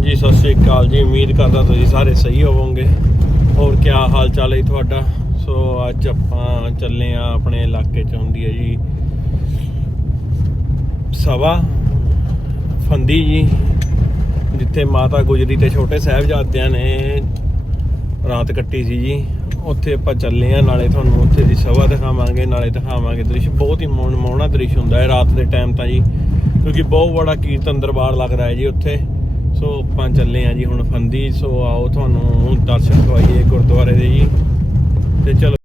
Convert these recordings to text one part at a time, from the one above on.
ਹਾਂਜੀ, ਸਤਿ ਸ੍ਰੀ ਅਕਾਲ ਜੀ। ਉਮੀਦ ਕਰਦਾ ਤੁਸੀਂ ਸਾਰੇ ਸਹੀ ਹੋਵੋਗੇ। ਹੋਰ ਕੀ ਹਾਲ ਚਾਲ ਹੈ ਤੁਹਾਡਾ? ਸੋ ਅੱਜ ਆਪਾਂ ਚੱਲੇ ਆ ਆਪਣੇ ਇਲਾਕੇ ਚ, ਹੁੰਦੀ ਹੈ ਜੀ, ਸਭਾ, ਫੰਦੀ ਜੀ, ਜਿੱਥੇ ਮਾਤਾ ਗੁਜਰੀ ਤੇ ਛੋਟੇ ਸਾਹਿਬਜ਼ਾਦਿਆਂ ਨੇ ਰਾਤ ਕੱਟੀ ਸੀ ਜੀ। ਉੱਥੇ ਆਪਾਂ ਚੱਲੇ ਆ, ਨਾਲੇ ਤੁਹਾਨੂੰ ਉੱਥੇ ਦੀ ਸਭਾ ਦਿਖਾਵਾਂਗੇ, ਨਾਲੇ ਦਿਖਾਵਾਂਗੇ ਦ੍ਰਿਸ਼। ਬਹੁਤ ਹੀ ਮੋਹਣ ਮੋਹਣਾ ਦ੍ਰਿਸ਼ ਹੁੰਦਾ ਹੈ ਰਾਤ ਦੇ ਟਾਈਮ ਤਾਂ ਜੀ, ਕਿਉਂਕਿ ਬਹੁਤ ਬੜਾ ਕੀਰਤਨ ਦਰਬਾਰ ਲੱਗਦਾ ਹੈ ਜੀ ਉੱਥੇ। ਸੋ ਆਪਾਂ ਚੱਲੇ ਆ ਜੀ ਹੁਣ ਫੰਦੀ, ਸੋ ਆਓ ਤੁਹਾਨੂੰ ਦਰਸ਼ਨ ਕਰਵਾਈਏ ਗੁਰਦੁਆਰੇ ਦੇ ਜੀ। ਤੇ ਚਲੋ।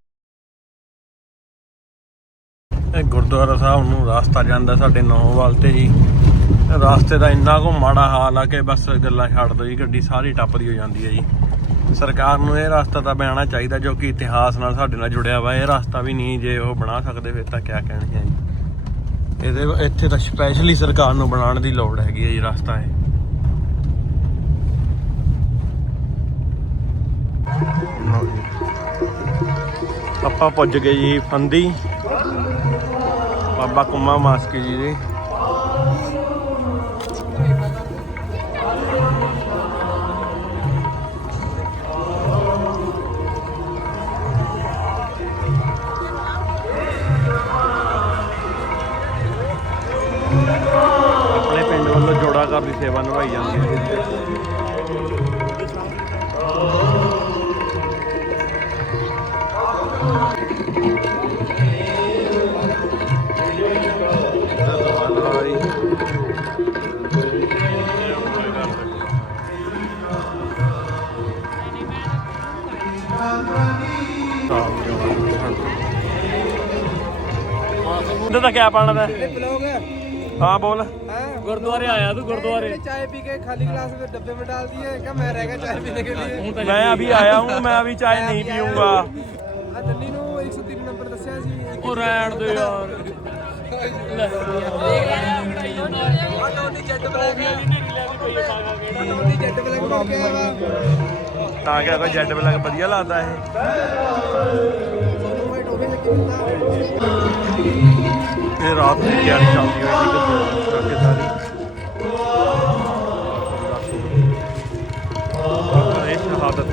ਇਹ ਗੁਰਦੁਆਰਾ ਸਾਹਿਬ ਨੂੰ ਰਸਤਾ ਜਾਂਦਾ ਸਾਡੇ ਨੌਵਾਲ ਤੇ ਜੀ। ਰਸਤੇ ਦਾ ਇੰਨਾ ਕੋ ਮਾੜਾ ਹਾਲ ਆ ਕਿ ਬਸ ਗੱਲਾਂ ਛੱਡ ਦੋ ਜੀ, ਗੱਡੀ ਸਾਰੀ ਟੱਪਦੀ ਹੋ ਜਾਂਦੀ ਹੈ ਜੀ। ਸਰਕਾਰ ਨੂੰ ਇਹ ਰਸਤਾ ਤਾਂ ਬਣਾਉਣਾ ਚਾਹੀਦਾ ਜੋ ਕਿ ਇਤਿਹਾਸ ਨਾਲ ਸਾਡੇ ਨਾਲ ਜੁੜਿਆ ਵਾ, ਇਹ ਰਸਤਾ ਵੀ ਨਹੀਂ ਜੇ ਉਹ ਬਣਾ ਸਕਦੇ ਫਿਰ ਤਾਂ ਕਿਆ ਕਹਿਣਗੇ ਜੀ। ਇਹਦੇ ਇੱਥੇ ਤਾਂ ਸਪੈਸ਼ਲੀ ਸਰਕਾਰ ਨੂੰ ਬਣਾਉਣ ਦੀ ਲੋੜ ਹੈਗੀ ਹੈ ਜੀ, ਰਸਤਾ ਇਹ ਲਓ ਜੀ। ਆਪਾਂ ਪੁੱਜ ਗਏ ਜੀ ਫੰਦੀ। ਬਾਬਾ ਕੁੰਮਾ ਮਾਸਕੀ ਜੀ ਦੇ। ਆਪਣੇ ਪਿੰਡ ਵੱਲੋਂ ਜੋੜਾ ਘਰ ਦੀ ਸੇਵਾ ਨਿਭਾਈ ਜਾਂਦੀ ਹੈ। ਆਇਆ ਪਾਣਾ ਦਾ? ਹਾਂ। ਬੋਲ। ਗੁਰਦੁਆਰੇ ਆਇਆ ਤੂੰ ਗੁਰਦੁਆਰੇ? ਚਾय ਪੀ ਕੇ ਖਾਲੀ ਗਲਾਸ ਵਿੱਚ ਡੱਬੇ ਵਿੱਚ ਡਾਲ ਦਿਏ ਕਿ ਮੈਂ ਰਹਿ ਗਿਆ ਚਾਹ ਪੀਣੇ ਕੇ ਲਈ ਮੈਂ ਅਭੀ ਆਇਆ ਹੂੰ ਮੈਂ ਅਭੀ ਚਾਹ ਨਹੀਂ ਪੀਊਂਗਾ। ਆ ਦਿੱਲੀ ਨੂੰ 103 ਨੰਬਰ ਦੱਸਿਆ ਸੀ। ਉਹ ਰਹਿਣ ਦੇ ਯਾਰ। ਤਾਂ ਕਿ ਜੈਡ ਬਲੈਕ ਵਧੀਆ ਲੱਗਦਾ ਇਹ। ਇਹ ਰਾਤ ਦੀ ਤਿਆਰੀ ਚੱਲਦੀ ਹੋਈ ਸੀ ਕਰਕੇ ਸਾਰੀ ਇਹ ਸ਼ਹਾਦਤ।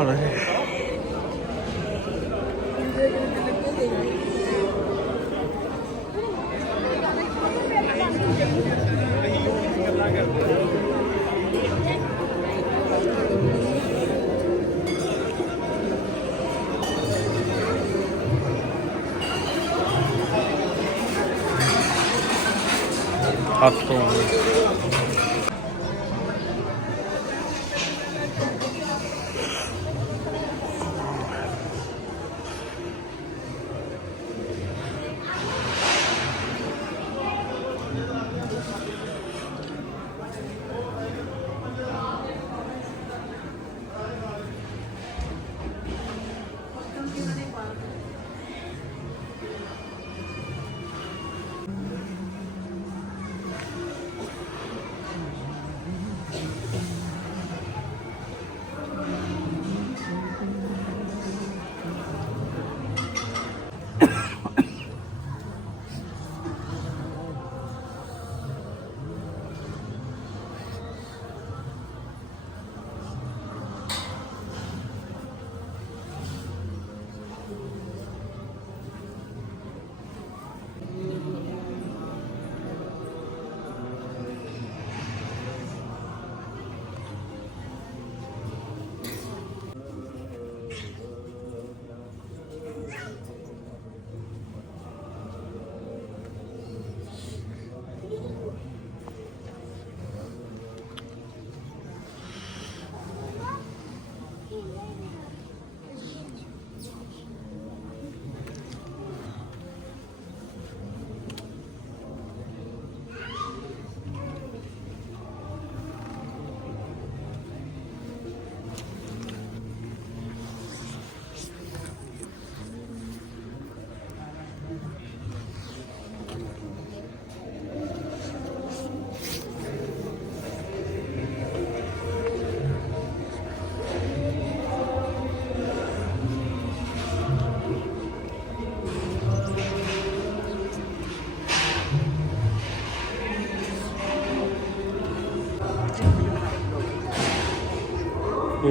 ਹਾਲੇ ਹੱਥ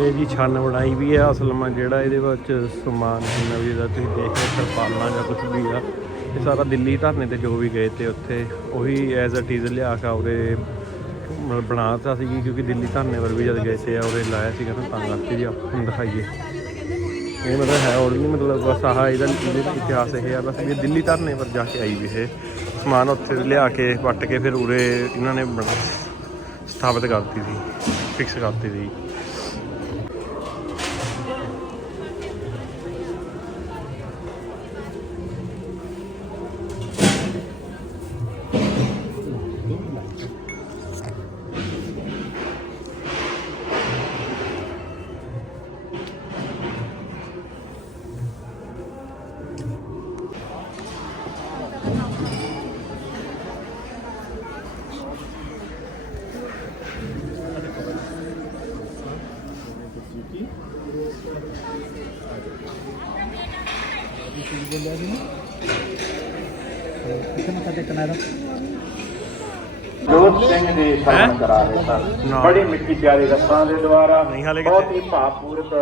ਇਹ ਜੀ ਛੰਨ ਬਣਾਈ ਵੀ ਆ, ਅਸਲ ਵਿੱਚ ਜਿਹੜਾ ਇਹਦੇ ਵਿੱਚ ਸਮਾਨ ਜਿੰਨਾ ਵੀ ਇਹਦਾ ਤੁਸੀਂ ਦੇਖ ਰਹੇ ਤਰਪਾਲਾਂ ਜਾਂ ਕੁਝ ਵੀ ਆ, ਇਹ ਸਾਰਾ ਦਿੱਲੀ ਧਰਨੇ ਤੇ ਜੋ ਵੀ ਗਏ ਤੇ ਉੱਥੇ ਉਹੀ ਐਜ਼ ਅ ਟੀਜ਼ ਲਿਆ ਕੇ ਉਹਦੇ ਮਤਲਬ ਬਣਾਤਾ ਸੀ ਕਿਉਂਕਿ ਦਿੱਲੀ ਧਰਨੇ ਪਰ ਵੀ ਜਦ ਗਏ ਤੇ ਆ ਉਹਦੇ ਲਾਇਆ ਸੀਗਾ ਨਾ ਤਾਂ ਕਰਕੇ ਜੀ ਆਪਾਂ ਨੂੰ ਦਿਖਾਈਏ। ਇਹ ਮਤਲਬ ਹੈ ਹੋਰ ਨਹੀਂ, ਮਤਲਬ ਬਸ ਆਹ ਇਹਦਾ ਇਹਦਾ ਇਤਿਹਾਸ ਇਹ ਆ, ਬਸ ਇਹ ਦਿੱਲੀ ਧਰਨੇ ਪਰ ਜਾ ਕੇ ਆਈ ਵੀ ਇਹ ਸਮਾਨ ਉੱਥੇ ਲਿਆ ਕੇ ਪੱਟ ਕੇ ਫਿਰ ਉਰੇ ਇਹਨਾਂ ਨੇ ਬਣਾ ਸਥਾਪਿਤ ਕਰਤੀ ਸੀ ਫਿਕਸ ਕਰਤੀ ਸੀ। ਲੋਕ ਸਿੰਘ ਦੇ ਸ਼ਰਮ ਕਰਾ ਰਹੇ। ਸਨ ਬੜੀ ਮਿੱਠੀ ਪਿਆਰੀ ਰਸਾਂ ਦੇ ਦੁਆਰਾ ਬਹੁਤ ਹੀ ਭਾਵਪੂਰਕ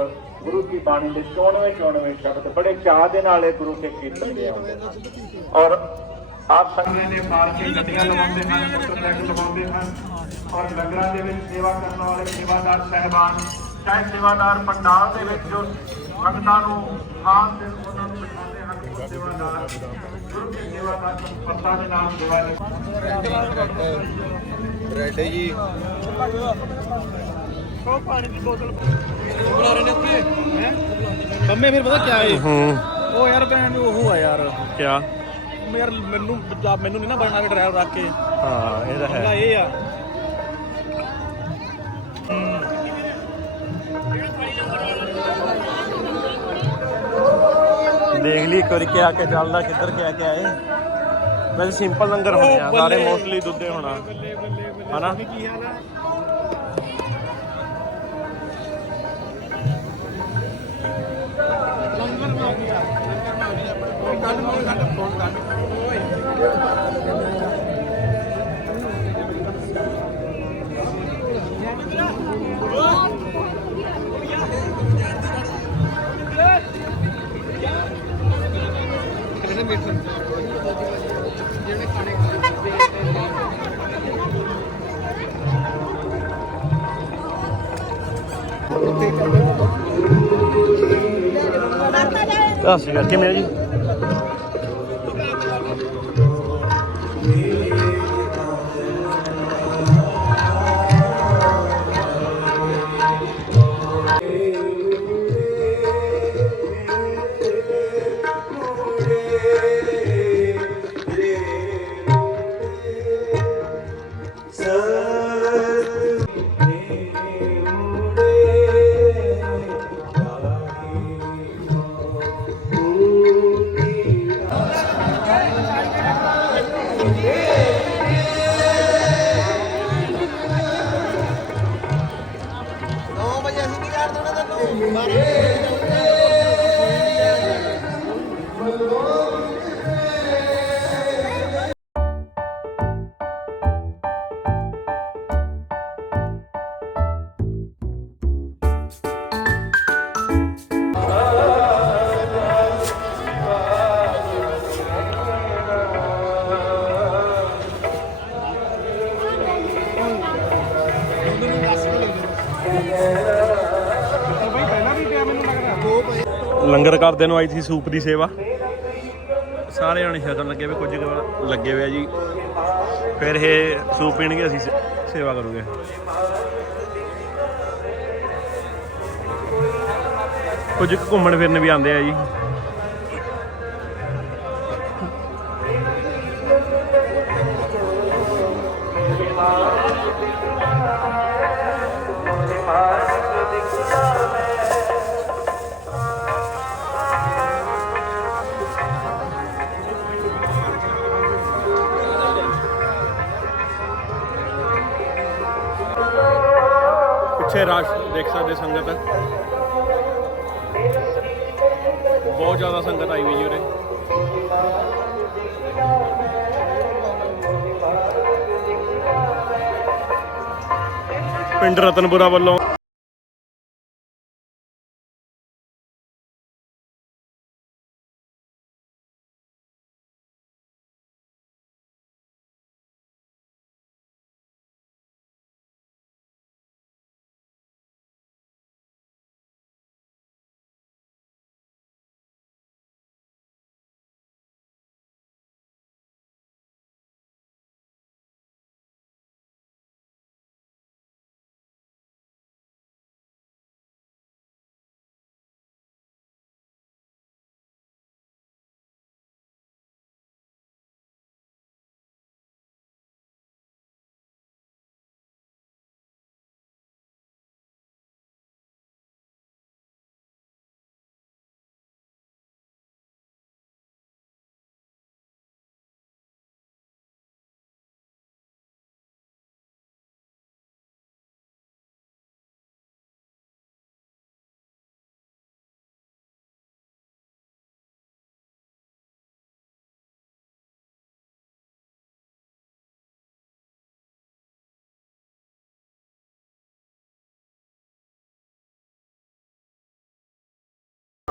ਗੁਰੂ ਕੀ ਬਾਣੀ ਦੇ 94 94 ਸ਼ਬਦ ਬੜੇ ਚਾਅ ਦੇ ਨਾਲ ਇਹ ਗੁਰੂ ਕੇ ਕੀਰਤਨ ਦੇ ਆਉਂਦੇ ਹਨ ਔਰ ਆਪ ਸੰਗਰੇ ਨੇ ਮਾਰ ਕੇ ਗੱਡੀਆਂ ਲਵਾਉਂਦੇ ਹਨ ਮੋਟਰਸਾਈਕਲ ਲਵਾਉਂਦੇ ਹਨ ਔਰ ਲੰਗਰਾਂ ਦੇ ਵਿੱਚ ਸੇਵਾ ਕਰਨ ਵਾਲੇ ਸੇਵਾਦਾਰ ਸਹਿਬਾਨ ਚਾਹੇ ਸੇਵਾਦਾਰ ਪੰਡਾਲ ਦੇ ਵਿੱਚ ਜੋ ਸੰਗਤਾਂ ਨੂੰ ਖਾਣ ਦੇ ਉਹਨਾਂ ਨੂੰ ਬਿਠਾਉਂਦੇ ਹਨ ਸੇਵਾਦਾਰ ਦੇ ਰੈਡ ਜੀ। ਬਣਾ ਰਹੇ ਨੇ ਉੱਥੇ ਹੈ ਕੰਮੇ ਫਿਰ ਪਤਾ ਕਿਆ ਏ? ਹੂੰ। ਉਹ ਯਾਰ ਭੈਣ ਨੂੰ ਉਹ ਆ ਯਾਰ। ਕਿਆ? ਯਾਰ ਮੈਨੂੰ ਮੈਨੂੰ ਨਹੀਂ ਨਾ ਬਣਨਾ ਕਿ ਡਰਾਈਵਰ ਰੱਖ ਕੇ। ਹਾਂ ਇਹ ਤਾਂ ਹੈ। ਇਹ ਆ। ਦੇਖ ਲਈ ਇੱਕ ਵਾਰੀ ਕਿਆ ਕੇ ਚੱਲਦਾ, ਕਿੱਧਰ ਕਿਆ ਕਿਆ ਹੈ ਵੈਸੇ ਸਿੰਪਲ ਲੰਗਰ ਹੋਣੇ ਆ ਸਾਰੇ ਮੋਸਟਲੀ ਦੁੱਧੇ ਹੋਣਾ। ਹਨਾ? ਕੀ ਹਾਲ ਆ ਸਤਿ ਸ਼੍ਰੀ ਅਕਾਲ ਕਿਵੇਂ ਹੋ ਜੀ? ਪਏ ਨੂੰ। ਆਈ ਸੀ ਸੂਪ ਦੀ ਸੇਵਾ। ਸਾਰੇ ਜਣੇ ਛਕਣ ਲੱਗੇ ਵੇ ਕੁਝ ਕੁ ਲੱਗੇ ਵੇ ਆ ਜੀ। ਫਿਰ ਇਹ ਸੂਪ ਪੀਣਗੇ, ਅਸੀਂ ਸੇ- ਸੇਵਾ ਕਰੂਗੇ। ਕੁਝ ਕੁ ਘੁੰਮਣ ਫਿਰਨ ਵੀ ਆਉਂਦੇ ਆ ਜੀ। ਦੇਖ ਸੰਗਤ ਬਹੁਤ ਜ਼ਿਆਦਾ ਸੰਗਤ ਆਈ ਹੋਈ ਜੀ ਉਰੇ। ਪਿੰਡ ਰਤਨਪੁਰਾ ਵੱਲੋਂ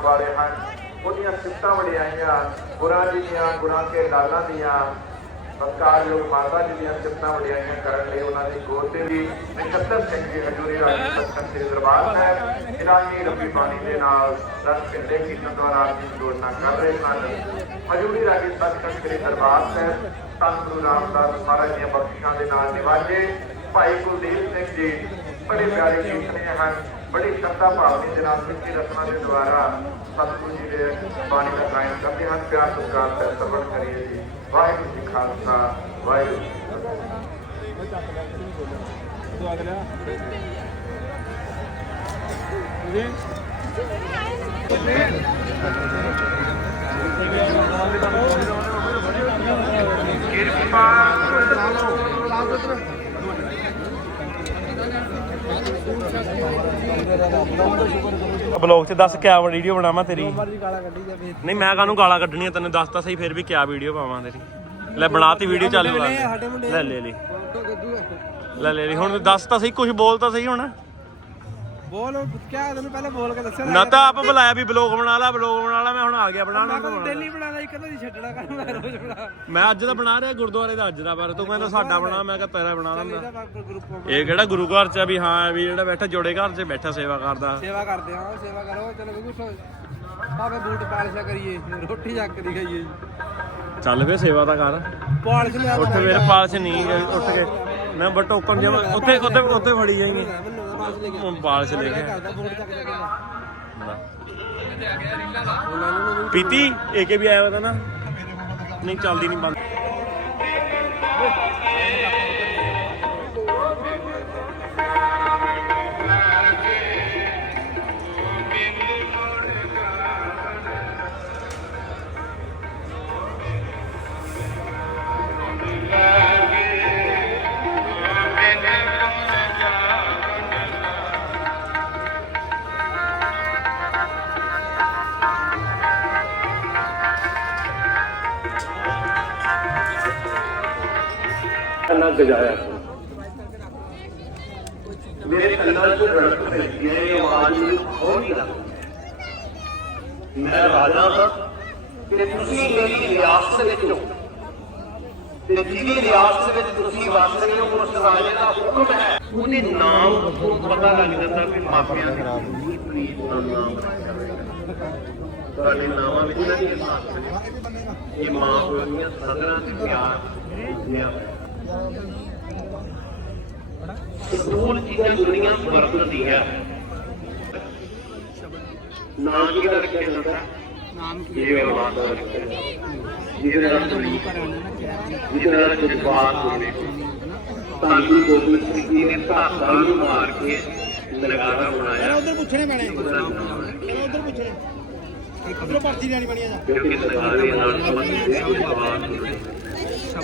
ਵਾਲੇ ਹਨ। ਉਹਦੀਆਂ ਸਿਫਤਾਂ ਵਡਿਆਈਆਂ, ਗੁਰਾਂ ਜੀ ਦੀਆਂ, ਗੁਰਾਂ ਕੇ ਲਾਲਾਂ ਦੀਆਂ ਸਤਿਕਾਰਯੋਗ ਮਾਤਾ ਜੀ ਦੀਆਂ ਸਿਫਤਾਂ ਵਡਿਆਈਆਂ ਕਰਨ ਲਈ ਉਹਨਾਂ ਦੀ ਗੋਦ ਦੇ ਵੀ ਨਛੱਤਰ ਸਿੰਘ ਹਜ਼ੂਰੀ ਰਾਜੀ ਸਤਿਕਾਰ ਸ੍ਰੀ ਦਰਬਾਰ ਸਾਹਿਬ ਇਰਾਨੀ ਰੱਬੀ ਬਾਣੀ ਦੇ ਨਾਲ ਰਸ ਪਿੰਡੇ ਕੀਰਤਨ ਦੁਆਰਾ ਜੀ ਦੀ ਗੋਸ਼ਨਾ ਕਰ ਰਹੇ ਹਨ ਹਜ਼ੂਰੀ ਰਾਜ ਸਤਿਕਾਰ ਸ੍ਰੀ ਦਰਬਾਰ ਸਾਹਿਬ ਸੰਤ ਗੁਰੂ ਰਾਮਦਾਸ ਮਹਾਰਾਜ ਦੀਆਂ ਬਖਸ਼ਿਸ਼ਾਂ ਦੇ ਨਾਲ ਨਿਵਾਜੇ। ਭਾਈ ਕੁਲਦੀਪ ਸਿੰਘ ਜੀ ਬੜੇ ਪਿਆਰੇ ਕੀਰਤਨੇ ਹਨ। ਬੜੀ ਸ਼ਰਧਾ ਭਾਵਨਾ ਦੇ ਨਾਲ ਸਿੱਖੀ ਰਸਮਾਂ ਦੇ ਦੁਆਰਾ ਸਤਿਗੁਰੂ ਜੀ ਦੇ ਬਾਣੀ ਦਾ ਗਾਇਨ ਕਰਦੇ ਹਨ ਪਿਆਰ ਸਤਿਕਾਰ ਤੇ ਸਰਵਣ ਕਰੀਏ ਜੀ। ਵਾਹਿਗੁਰੂ ਜੀ ਖਾਲਸਾ, ਵਾਹਿਗੁਰੂ ਜੀ ਕੀ ਫਤਿਹ। ਬਲੌਗ 'ਚ ਦੱਸ ਕਿਆ ਵੀਡੀਓ ਬਣਾਵਾਂ ਤੇਰੀ? ਨਹੀਂ, ਮੈਂ ਕਾਹਨੂੰ ਗਾਲਾਂ ਕੱਢਣੀਆਂ ਤੈਨੂੰ ਦੱਸ ਤਾਂ ਸਹੀ, ਫਿਰ ਵੀ ਕਿਆ ਵੀਡੀਓ ਪਾਵਾਂ ਤੇਰੀ? ਲੈ, ਬਣਾਤੀ ਵੀਡੀਓ ਚਾਲੂ ਕਰ। ਸਾਡੇ ਲੈ ਲੈ। ਲਈ ਲੈ ਲੈ। ਲਈ ਹੁਣ ਦੱਸ ਤਾਂ ਸਹੀ ਕੁਝ ਬੋਲ ਤਾਂ ਸਹੀ ਹੁਣ। ਬੋਲ ਕਿਆ ਤੈਨੂੰ ਪਹਿਲਾਂ ਬੋਲ ਕੇ ਦੱਸਿਆ ਨਾ ਤਾਂ ਆਪ ਬੁਲਾਇਆ ਵੀ ਬਲੌਗ ਬਣਾ ਲੈ ਬਲੌਗ ਬਣਾ ਲੈ ਮੈਂ ਹੁਣ ਆ ਗਿਆ ਮੈਂ ਬਣਾਉਣ ਕਹਿੰਦਾ ਡੇਲੀ ਬਣਾਦਾ ਇੱਕ ਤਾਂ ਦੀ ਛੱਡਣਾ ਕਰ ਮੈਂ ਰੋਜ਼ ਬਣਾ। ਮੈਂ ਅੱਜ ਦਾ ਬਣਾ ਰਿਹਾ ਗੁਰਦੁਆਰੇ ਦਾ ਅੱਜ ਦਾ ਪਰ ਤੂੰ ਕਹਿੰਦਾ ਸਾਡਾ ਬਣਾ ਮੈਂ ਕਿਹਾ ਤੇਰਾ ਬਣਾ ਲੈਂਦਾ। ਇਹ ਕਿਹੜਾ ਗੁਰੂ ਘਰ ਚ ਆ ਵੀ ਹਾਂ ਵੀ ਜਿਹੜਾ ਬੈਠਾ ਜੋੜੇ ਘਰ ਚ ਬੈਠਾ ਸੇਵਾ ਕਰਦਾ। ਸੇਵਾ ਕਰਦੇ ਹਾਂ ਸੇਵਾ ਕਰੋ ਚਲੋ ਕੁਛ। ਭਾਵੇਂ ਬੂਟ ਪਾਲਿਸ਼ਾ ਕਰੀਏ ਰੋਟੀ ਚੱਕ ਦੀ ਖਾਈਏ। ਚੱਲ ਵੇ ਸੇਵਾ ਤਾਂ ਕਰ। ਪਾਲਿਸ਼ ਲਿਆ ਉੱਠ ਮੇਰੇ ਪਾਲਸ ਨਹੀਂ ਉੱਠ ਕੇ। ਮੈਂ ਬਟ ਟੋਕਨ ਜਿਹਾ ਉੱਥੇ ਉੱਥੇ ਉੱਥੇ ਫੜੀ ਜਾਈਏ ਮੈਨੂੰ ਪਾਲਿਸ਼ ਲੈ ਕੇ ਪੀਤੀ ਏਕੇ ਵੀ ਆਇਆ ਤਾਂ ਨਾ। ਨਹੀਂ ਚੱਲਦੀ ਨਹੀਂ ਬੰਦ। ਕੰਨਾਂ ਗਜਾਇਆ ਮੇਰੇ ਕੰਨਾਂ 'ਚ ਰੜਕ ਪੈਂਦੀ ਹੈ ਇਹ ਆਵਾਜ਼ ਮੈਨੂੰ ਖੋਹ ਨਹੀਂ ਲੱਗਦੀ ਮੈਂ ਰਾਜਾ ਹਾਂ ਤੇ ਤੁਸੀਂ ਮੇਰੀ ਰਿਆਸਤ ਵਿੱਚ ਹੋ ਤੇ ਜਿਹਦੀ ਰਿਆਸਤ ਵਿੱਚ ਤੁਸੀਂ ਵਸ ਰਹੇ ਹੋ ਉਸ ਰਾਜੇ ਦਾ ਹੁਕਮ ਹੈ ਉਹਦੇ ਨਾਮ ਤੋਂ ਪਤਾ ਲੱਗ ਜਾਂਦਾ ਕਿ ਮਾਪਿਆਂ ਦੀ ਪੂਰੀ ਪ੍ਰੀਤ ਦਾ ਨਾਮ ਰੱਖਿਆ ਹੋਇਆ ਤੁਹਾਡੇ ਨਾਮਾਂ ਵਿੱਚ ਨਾ ਇਹ ਸਾਥ ਨੇ ਇਹ ਮਾਂ ਪਿਓ ਦੀਆਂ ਸਦਰਾਂ ਦੇ ਪਿਆਰ ਦੁਨੀਆ ਸਤੂਲ ਚੀਜ਼ਾਂ ਦੁਨੀਆ ਵਰਤਦੀ ਹੈ ਨਾਮ ਕੀ ਰੱਖਿਆ ਜਾਂਦਾ ਨਾਮ ਕੀ ਇਹ ਔਲਾਦ ਦਾ ਰੱਖਿਆ ਜਿਹਦੇ ਨਾਲ ਤੁਸੀਂ ਜਿਹਦੇ ਨਾਲ ਜਜ਼ਬਾਤ ਹੋਵੇ ਤਾਂ ਗੁਰੂ ਗੋਬਿੰਦ ਸਿੰਘ ਜੀ ਨੇ ਧਾਤਾਂ ਨੂੰ ਮਾਰ ਕੇ ਨਗਾਰਾ ਬਣਾਇਆ ਉਧਰ ਪੁੱਛਣੇ ਪੈਣੇ ਉਹਦਾ ਨਾਮ ਹੈ। ਉਧਰ ਪੁੱਛਣੇ ਉਧਰ ਭਰਤੀ ਲੈਣੀ ਬਣੀ ਆ ਕਿਉਂਕਿ ਨਗਾਰੇ ਨਾਲ ਸੰਬੰਧਿਤ ਜਜ਼ਬਾਤ ਹੋਵੇ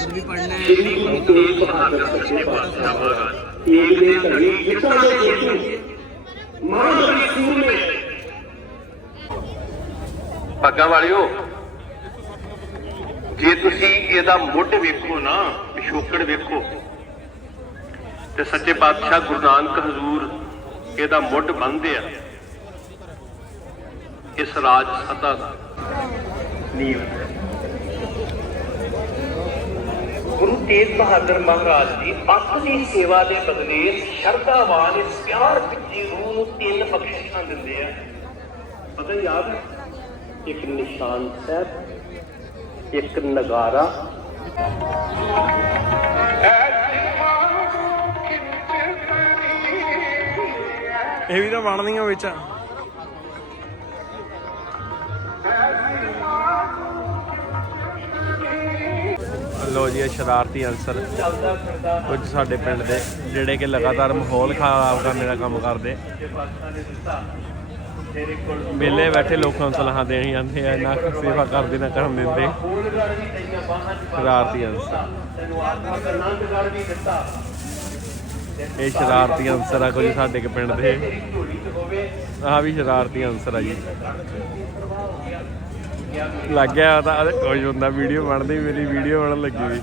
ਸ਼ਬਦ ਵੀ ਪੜਨਾ ਸ਼੍ਰੀ ਗੁਰੂ ਤੇਗ ਬਹਾਦਰ ਸੱਚੇ ਪਾਤਸ਼ਾਹ ਮਹਾਰਾਜ ਏਕ ਦੇ ਧਣੀ ਕਿਤਾਂ ਦੇ ਜੇਤੂ ਮਹਾਬਲੀ ਸੂਰਮੇ ਪੱਗਾਂ ਵਾਲਿਓ ਜੇ ਤੁਸੀਂ ਇਹਦਾ ਮੁੱਢ ਵੇਖੋ ਨਾ ਪਿਛੋਕੜ ਵੇਖੋ ਤੇ ਸੱਚੇ ਪਾਤਸ਼ਾਹ ਗੁਰੂ ਨਾਨਕ ਹਜ਼ੂਰ ਇਹਦਾ ਮੁੱਢ ਬੰਨਦੇ ਆ ਇਸ ਰਾਜ ਸਤਾ ਦਾ। ਨੀਂਹ ਹੈ ਗੁਰੂ ਤੇਗ ਬਹਾਦਰ ਮਹਾਰਾਜ ਦੀ ਅੱਤ ਦੀ ਸੇਵਾ ਦੇ ਬਦਲੇ ਸ਼ਰਧਾਵਾਨ ਇਸ ਪਿਆਰ ਭਿੱਜੀ ਰੂਹ ਨੂੰ ਤਿੰਨ ਬਖਸ਼ਿਸ਼ਾਂ ਦਿੰਦੇ ਆ। ਪਤਾ ਯਾਦ ਹੈ? ਇੱਕ ਨਿਸ਼ਾਨ ਸਾਹਿਬ, ਇੱਕ ਨਗਾਰਾ। ਇਹ ਵੀ ਤਾਂ ਬਣਦੀਆਂ ਵਿੱਚ। ਲੋ ਜੀ, ਇਹ ਸ਼ਰਾਰਤੀ ਅਨਸਰ। ਕੁਝ ਸਾਡੇ ਪਿੰਡ ਦੇ ਜਿਹੜੇ ਕਿ ਲਗਾਤਾਰ ਮਾਹੌਲ ਖਰਾਬ ਕਰਨ ਦਾ ਕੰਮ ਕਰਦੇ। ਮੇਲੇ ਬੈਠੇ ਲੋਕਾਂ ਨੂੰ ਸਲਾਹਾਂ ਦੇਣੀ ਜਾਂਦੇ ਆ, ਨਾ ਸੇਵਾ ਕਰਦੇ, ਨਾ ਕਰਨ ਦਿੰਦੇ। ਸ਼ਰਾਰਤੀ ਅਨਸਰ। ਇਹ ਸ਼ਰਾਰਤੀ ਅਨਸਰ ਆ ਕੁਝ ਸਾਡੇ ਕੇ ਪਿੰਡ ਦੇ। ਆਹ ਵੀ ਸ਼ਰਾਰਤੀ ਅਨਸਰ ਆ ਜੀ। ਲੱਗ ਗਿਆ ਤਾਂ ਕੋਈ ਹੁੰਦਾ ਵੀਡੀਓ ਬਣਦੀ ਮੇਰੀ ਵੀਡੀਓ ਬਣਨ ਲੱਗੀ ਵੀ।